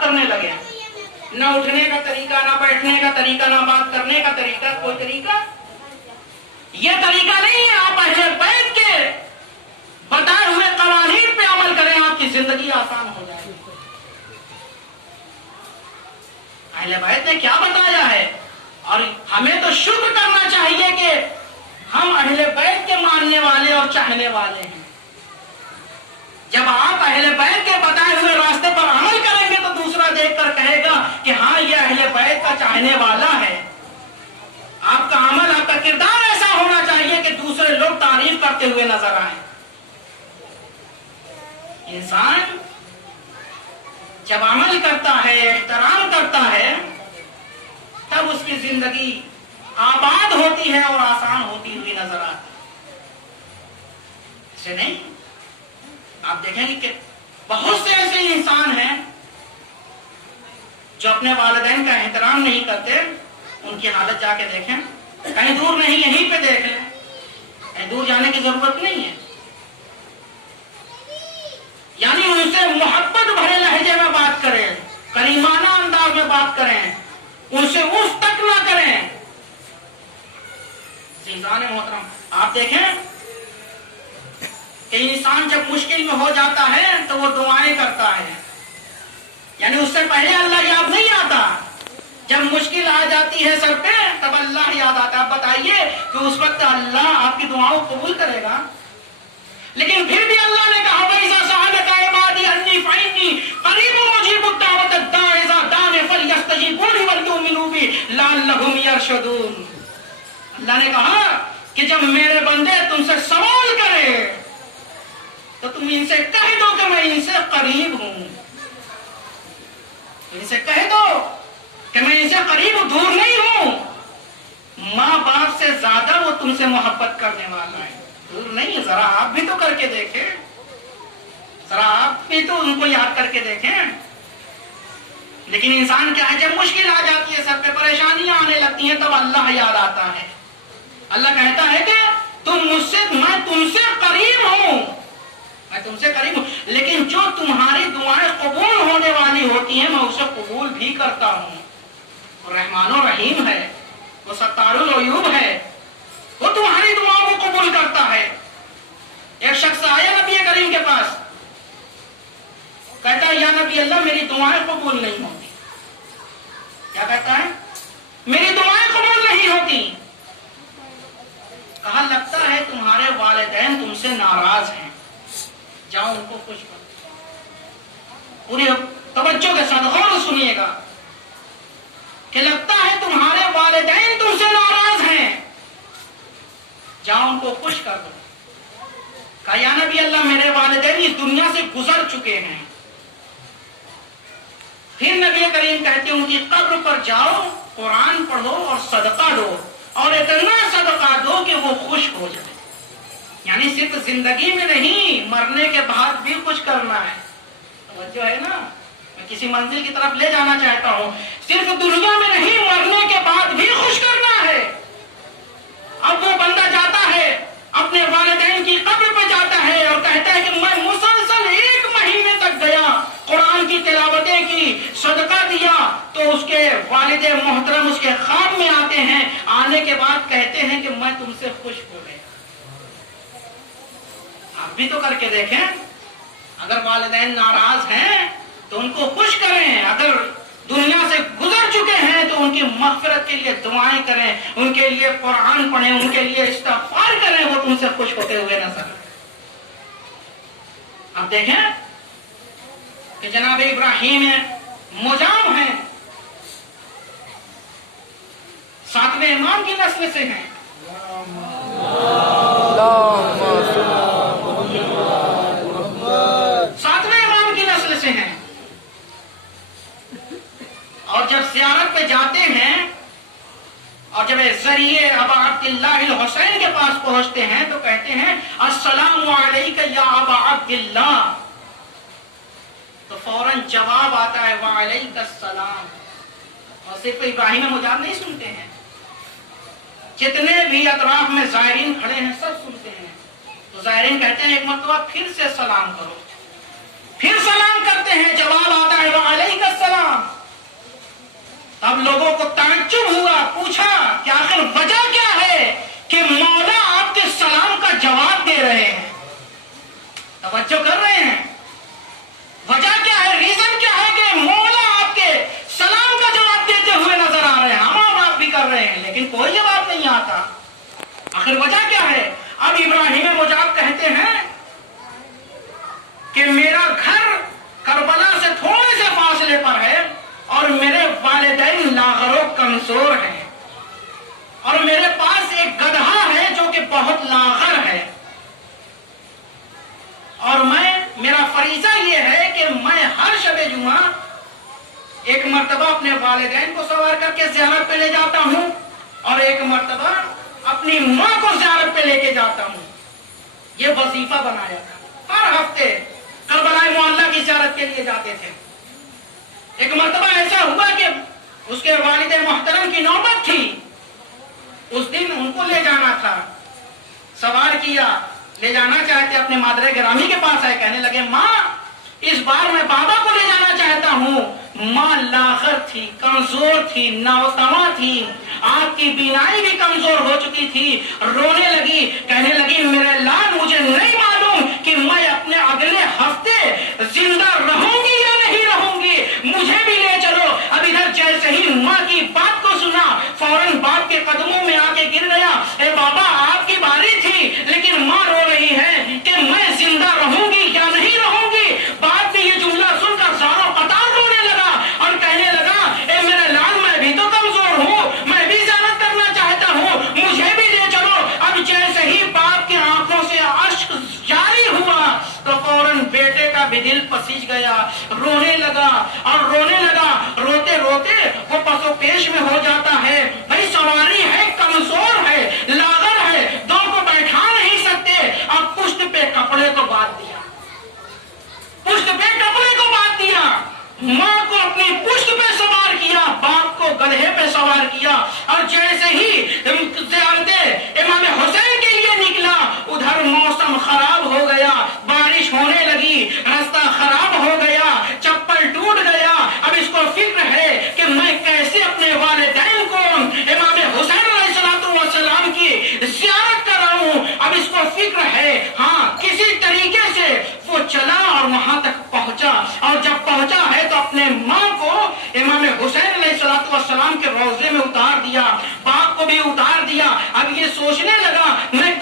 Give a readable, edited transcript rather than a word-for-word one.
کرنے لگے، نہ اٹھنے کا طریقہ، نہ بیٹھنے کا طریقہ، نہ بات کرنے کا طریقہ، کوئی طریقہ یہ طریقہ نہیں ہے۔ آپ اہل بیت کے بتائے ہوئے قوانین پہ عمل کریں، آپ کی زندگی آسان ہو جائے گی۔ اہل بیت نے کیا بتایا ہے، اور ہمیں تو شکر کرنا چاہیے کہ ہم اہل بیت کے ماننے والے اور چاہنے والے ہیں۔ جب آپ اہل بیت کے بتائے ہوئے راستے پر عمل کریں گے تو دوسرا دیکھ کر کہے گا کہ ہاں یہ اہل بیت کا چاہنے والا ہے۔ آپ کا عمل، آپ کا کردار ایسا ہونا چاہیے کہ دوسرے لوگ تعریف کرتے ہوئے نظر آئیں۔ انسان جب عمل کرتا ہے، احترام کرتا ہے، تب اس کی زندگی آباد ہوتی ہے اور آسان ہوتی ہوئی نظر آتی ہے۔ اسے نہیں، آپ دیکھیں گے کہ بہت سے ایسے انسان ہیں جو اپنے والدین کا احترام نہیں کرتے۔ ان کی حالت جا کے دیکھیں، کہیں دور نہیں، یہیں پہ دیکھ لیں، کہیں دور جانے کی ضرورت نہیں ہے۔ یعنی ان سے محبت بھرے لہجے میں بات کریں، کریمانہ انداز میں بات کریں، ان سے اف تک نہ کریں۔ عزیزان محترم، آپ دیکھیں کہ انسان جب مشکل میں ہو جاتا ہے تو وہ دعائیں کرتا ہے، یعنی اس سے پہلے اللہ یاد نہیں آتا۔ جب مشکل آ جاتی ہے سر پہ تب اللہ یاد آتا ہے۔ آپ بتائیے کہ اس وقت اللہ آپ کی دعاؤں کو قبول کرے گا؟ لیکن پھر بھی اللہ نے کہا وَإِذَا سَأَلَكَ عِبَادِي عَنِّي فَإِنِّي قَرِيبٌ أُجِيبُ الدَّعْوَةَ الدَّاعِ إِذَا دَعَانِ فَلْيَسْتَجِيبُوا لِي وَلْيُؤْمِنُوا بِي لَعَلَّهُمْ يَرْشُدُونَ۔ اللہ نے کہا کہ جب میرے بندے تم سے سوال کرے تو تم ان سے کہہ دو کہ میں ان سے قریب ہوں۔ ان سے کہہ دو کہ میں ان سے قریب ہوں، دور نہیں ہوں۔ ماں باپ سے زیادہ وہ تم سے محبت کرنے والا ہے، دور نہیں۔ ذرا آپ بھی تو کر کے دیکھیں، ذرا آپ بھی تو ان کو یاد کر کے دیکھیں۔ لیکن انسان کیا ہے، جب مشکل آ جاتی ہے، سب پہ پریشانیاں آنے لگتی ہیں، تب اللہ یاد آتا ہے۔ اللہ کہتا ہے کہ میں تم سے قریب ہوں، میں تم سے قریب ہوں، لیکن جو تمہاری دعائیں قبول ہونے والی ہوتی ہیں میں اسے قبول بھی کرتا ہوں۔ وہ رحمان و رحیم ہے، وہ ستار العیوب ہے، وہ تمہاری دعاؤں کو قبول کرتا ہے۔ ایک شخص آیا نبی کریم کے پاس، کہتا ہے یا نبی اللہ میری دعائیں قبول نہیں ہوتی۔ کیا کہتا ہے؟ میری دعائیں قبول نہیں ہوتی۔ کہا لگتا ہے تمہارے والدین تم سے ناراض ہیں، جاؤ ان کو خوش کرو۔ پوری توجہ کے ساتھ غور سنیے گا کہ لگتا ہے تمہارے والدین تم سے ناراض ہیں، جاؤ ان کو خوش کر دو۔ کہا یا نبی اللہ میرے والدین اس دنیا سے گزر چکے ہیں۔ پھر نبی کریم کہتے ہیں ان کی قبر پر جاؤ، قرآن پڑھو اور صدقہ دو، اور اتنا صدقہ دو کہ وہ خوش ہو جائے۔ یعنی صرف زندگی میں نہیں، مرنے کے بعد بھی خوش کرنا ہے۔ توجہ ہے نا، میں کسی منزل کی طرف لے جانا چاہتا ہوں۔ صرف دنیا میں نہیں، مرنے کے بعد بھی خوش کرنا ہے۔ اب وہ بندہ جاتا ہے اپنے والدین کی قبر پہ جاتا ہے اور کہتا ہے کہ میں مسلسل 1 مہینے تک گیا، قرآن کی تلاوتیں کی، صدقہ دیا، تو اس کے والد محترم اس کے خواب میں آتے ہیں، آنے کے بعد کہتے ہیں کہ میں تم سے خوش ہو گیا۔ آپ بھی تو کر کے دیکھیں، اگر والدین ناراض ہیں تو ان کو خوش کریں، اگر دنیا سے گزر چکے ہیں تو ان کی مغفرت کے لیے دعائیں کریں، ان کے لیے قرآن پڑھیں، ان کے لیے استغفار کریں، وہ تم سے خوش ہوتے ہوئے نظر آئیں۔ اب دیکھیں کہ جناب ابراہیم مجام ہیں، 7ویں امام کی نسل سے ہیں۔ 7ویں امام کی نسل سے ہیں، اور جب زیارت پہ جاتے ہیں اور جب ذریعے ابا عبداللہ الحسین کے پاس پہنچتے ہیں تو کہتے ہیں السلام علیک یا ابا عبداللہ، تو فوراً جواب آتا ہے وعلیک السلام۔ اور صرف ابراہیم مجاب نہیں سنتے ہیں، جتنے بھی اطراف میں زائرین کھڑے ہیں سب سنتے ہیں۔ تو زائرین کہتے ہیں ایک مرتبہ پھر سے سلام کرو، پھر سلام کرتے ہیں، جواب آتا ہے وعلیک السلام۔ اب لوگوں کو تعجب ہوا، پوچھا کہ آخر وجہ کیا ہے کہ مولا آپ کے سلام کا جواب دے رہے ہیں؟ توجہ کر رہے ہیں؟ وجہ کیا ہے، ریزن کیا ہے کہ مولا آپ کے سلام کا جواب دیتے ہوئے نظر آ رہے ہیں، ہم آپ بھی کر رہے ہیں لیکن کوئی جواب نہیں آتا۔ آخر وجہ کیا ہے؟ اب ابراہیم مجاب کہتے ہیں کہ میرا گھر کربلا سے تھوڑے سے فاصلے پر ہے اور میرے والدین لاغر و کمزور ہیں، اور میرے پاس ایک گدھا ہے جو کہ بہت لاغر ہے، اور میرا فریضہ یہ ہے کہ میں ہر شب جمعہ ایک مرتبہ اپنے والدین کو سوار کر کے زیارت پہ لے جاتا ہوں اور ایک مرتبہ اپنی ماں کو زیارت پہ لے کے جاتا ہوں۔ یہ وظیفہ بنایا تھا، ہر ہفتے کربلا معلیٰ کی زیارت کے لیے جاتے تھے۔ ایک مرتبہ ایسا ہوا کہ اس کے والد محترم کی نوبت تھی، اس دن ان کو لے جانا تھا، سوار کیا، لے جانا چاہتے اپنے مادر گرامی کے پاس آئے، کہنے لگے ماں اس بار میں بابا کو لے جانا چاہتا ہوں۔ ماں لاغر تھی، کمزور تھی، ناتواں تھی، آپ کی بینائی بھی کمزور ہو چکی تھی، رونے لگی، کہنے لگی میرے لال مجھے نہیں معلوم کہ میں اپنے اگلے ہفتے زندہ رہوں گی یا نہیں رہوں گی، مجھے بھی لے چلو۔ اب ادھر جیسے ہی ماں کی بات کو سنا فوراً باپ کے قدموں میں آ کے گر گیا، اے بابا آپ کی باری تھی لیکن ماں رو رہی ہے کہ میں زندہ رہوں گی یا نہیں رہوں گی۔ باپ نے یہ جملہ سن کر زاروں قطار رونے لگا اور کہنے لگا اے میرے لال میں بھی تو کمزور ہوں، میں بھی زیارت کرنا چاہتا ہوں، مجھے بھی لے چلو۔ اب جیسے ہی باپ کی آنکھوں سے اشک جاری ہوا تو فوراً بیٹے کا بھی دل پسیج گیا، رونے لگا اور رونے لگا، روتے روتے وہ پسو پیش میں ہو جاتا ہے، بھائی سواری ہے، کمزور ہے، لاغر ہے، دو کو بیٹھا نہیں سکتے، اب پشت پہ کپڑے کو باندھ دیا، پشت پہ کپڑے کو باندھ دیا، ماں کو اپنی پشت پہ سوار کیا، باپ کو گدھے پہ سوار کیا، اور جیسے ہی زیارت امام حسین کے لیے نکلا ادھر موسم خراب ہو گیا، بارش ہونے لگی، راستہ خراب ہو گیا، چپل ٹوٹ گیا۔ اب اس کو فکر ہے کہ میں کیسے اپنے والدین کو امام حسین علیہ السلام کی زیارت کراؤں۔ اب اس کو فکر ہے، ہاں کسی طریقے سے وہ چلا اور وہاں تک پہنچا، اور جب پہنچا ہے تو اپنے ماں کو امام حسین علیہ السلام کے روضے میں اتار دیا، باپ کو بھی اتار دیا۔ اب یہ سوچنے لگا میں